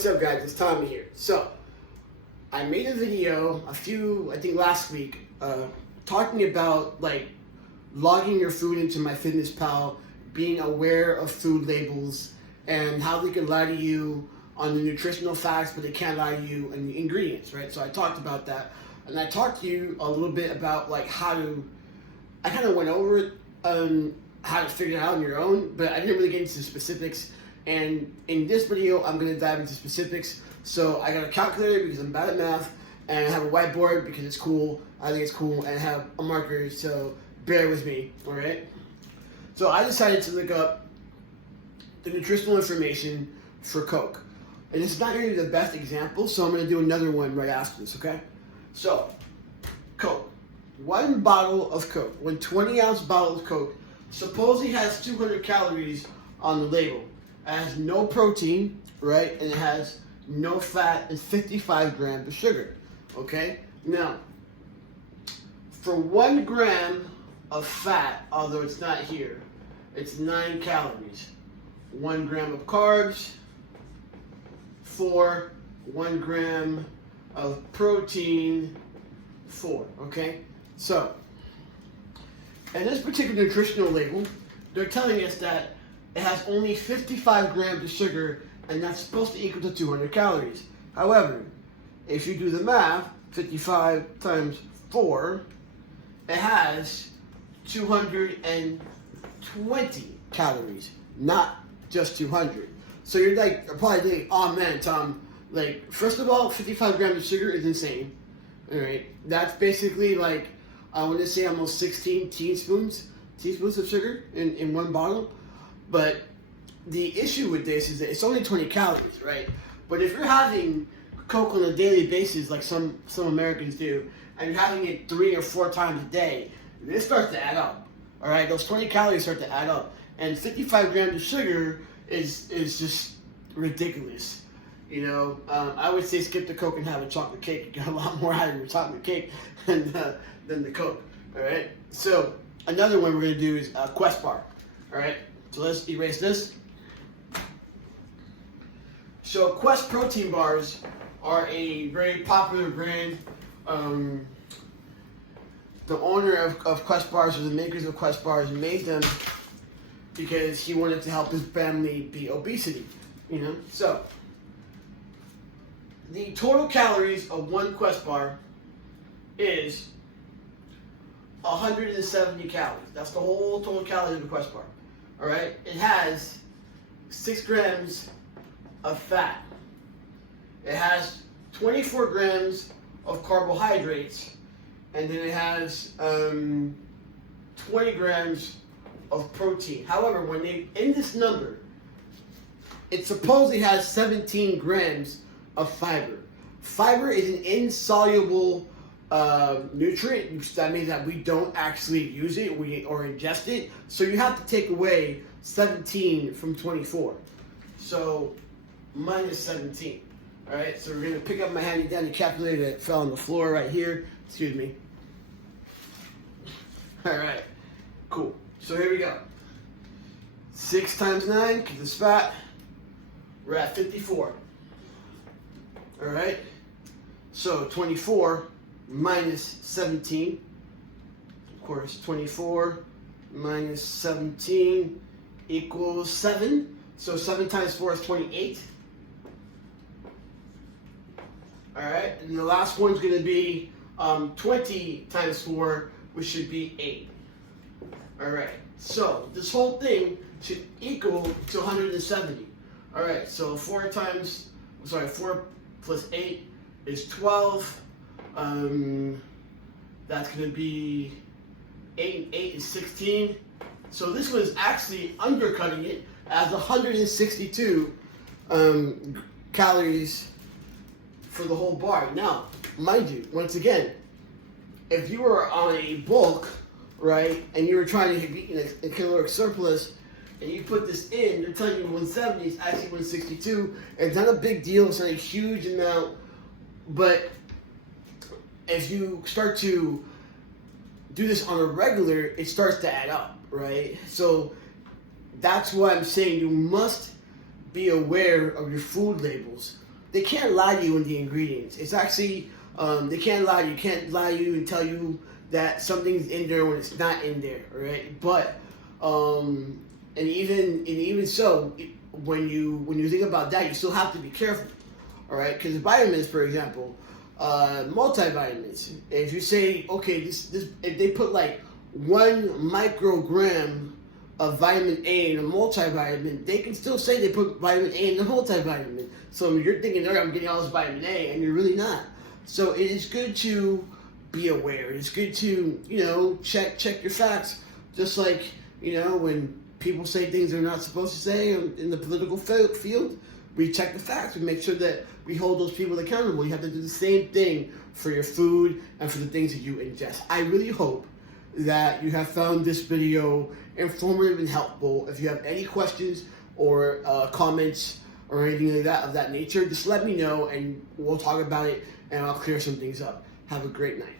what's up guys, it's Tommy here. So, I made a video I think last week, talking about like logging your food into MyFitnessPal, being aware of food labels, and how they can lie to you on the nutritional facts, but they can't lie to you on the ingredients, right? So I talked about that, and I talked to you a little bit about like I kind of went over it, how to figure it out on your own, but I didn't really get into the specifics. And in this video, I'm going to dive into specifics. So I got a calculator because I'm bad at math, and I have a whiteboard because it's cool. I think it's cool, and I have a marker, so bear with me, all right? So I decided to look up the nutritional information for Coke. And it's not going to be the best example, so I'm going to do another one right after this, okay? So, Coke. One bottle of Coke, 20-ounce bottle of Coke, supposedly has 200 calories on the label. It has no protein, right? And it has no fat and 55 grams of sugar, okay? Now, for 1 gram of fat, although it's not here, it's 9 calories. 1 gram of carbs, 4, 1 gram of protein, 4, okay? So, in this particular nutritional label, they're telling us that it has only 55 grams of sugar, and that's supposed to equal to 200 calories. However, if you do the math, 55 times 4, it has 220 calories, not just 200. So you're like, probably thinking, oh man, Tom, like, first of all, 55 grams of sugar is insane. All right, that's basically like, I want to say almost 16 teaspoons of sugar in one bottle. But the issue with this is that it's only 20 calories, right? But if you're having Coke on a daily basis, like some Americans do, and you're having it 3 or 4 times a day, this starts to add up. All right, those 20 calories start to add up, and 55 grams of sugar is just ridiculous. You know, I would say skip the Coke and have a chocolate cake. You get a lot more out of your chocolate cake than the Coke. All right. So another one we're gonna do is Quest bar. All right. So let's erase this. So Quest protein bars are a very popular brand. The owner of Quest bars, or the makers of Quest bars, made them because he wanted to help his family beat obesity. You know, so the total calories of 1 Quest bar is 170 calories. That's the whole total calories of a Quest bar. All right. It has 6 grams of fat. It has 24 grams of carbohydrates, and then it has 20 grams of protein. However, when they in this number, it supposedly has 17 grams of fiber. Fiber is an insoluble nutrient. That means that we don't actually use it or ingest it. So you have to take away 17 from 24. So minus 17. All right. So we're gonna pick up my handy dandy calculator that fell on the floor right here. Excuse me. All right. Cool. So here we go. 6 times 9, because it's fat. We're at 54. All right. So 24 minus 17. Of course, 24 minus 17 equals 7. So 7 times 4 is 28. All right. And the last one's going to be 20 times 4, which should be 8. All right. So this whole thing should equal to 170. All right. So 4 plus 8 is 12. That's going to be 8 and 8 is 16. So this was actually undercutting it as 162 calories for the whole bar. Now, mind you, once again, if you were on a bulk, right, and you were trying to be in a caloric surplus, and you put this in, they're telling you 170 is actually 162. It's not a big deal. It's not a huge amount. But as you start to do this on a regular, it starts to add up, right? So that's why I'm saying you must be aware of your food labels. they can't lie to you in the ingredients. It's actually, they can't lie to you. Can't lie to you and tell you that something's in there when it's not in there, right? But, and even so, when you think about that, you still have to be careful, all right? Because vitamins, for example, multivitamins. If you say, okay, this if they put like 1 microgram of vitamin A in a multivitamin, they can still say they put vitamin A in the multivitamin. So you're thinking, oh, I'm getting all this vitamin A, and you're really not. So it is good to be aware. It's good to, check your facts. Just like, when people say things they're not supposed to say in the political field, we check the facts. We make sure that we hold those people accountable. You have to do the same thing for your food and for the things that you ingest. I really hope that you have found this video informative and helpful. If you have any questions or comments or anything like that of that nature, just let me know and we'll talk about it and I'll clear some things up. Have a great night.